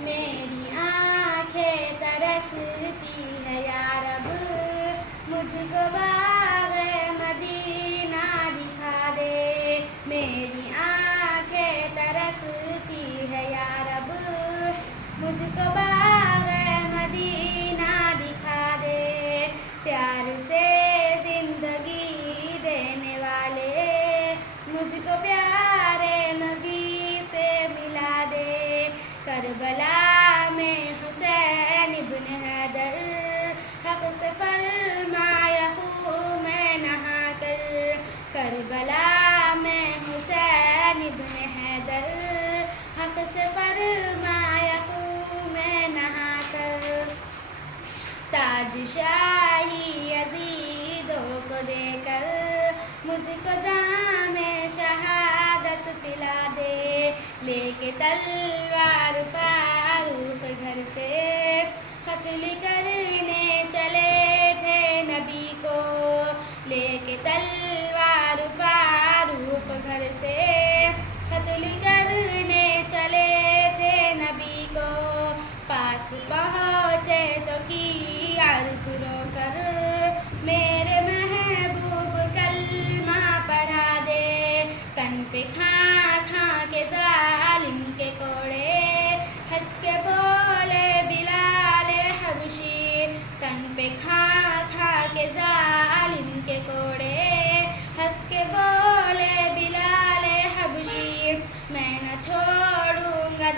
میری آنکھیں ترستی ہے یا رب، مجھ کو باغ مدینہ دکھا دے. میری آنکھیں ترستی ہے یا رب، مجھ کو باغ مدینہ دکھا دے. پیار سے زندگی دینے والے مجھ کو پیارے نبی سے ملا دے. کربلا میں حسین ابن حیدر حق سے فرمایا ہوں میں نہا کر. کربلا میں حسین ابن حیدر حق سے فرمایا ہوں میں نہا کر. تاج شاہی یزیدوں کو دے کر مجھ کو جام شہادت پلا دے. لے کے تلوار فاروق گھر سے قتل کرنے چلے تھے نبی کو. لے کے تلوار فاروق گھر سے قتل کرنے چلے تھے نبی کو. پاس پہنچے تو کی عرض رو کر میرے محبوب کلمہ پڑھا دے. تن پہ کھا کھا کے ظالم کے کوڑے ہنس کے بولے بلال حبشی. تن پہ کھا کھا کے ظالم کے کوڑے ہنس کے بولے بلال حبشی. میں نہ چھوڑوں گا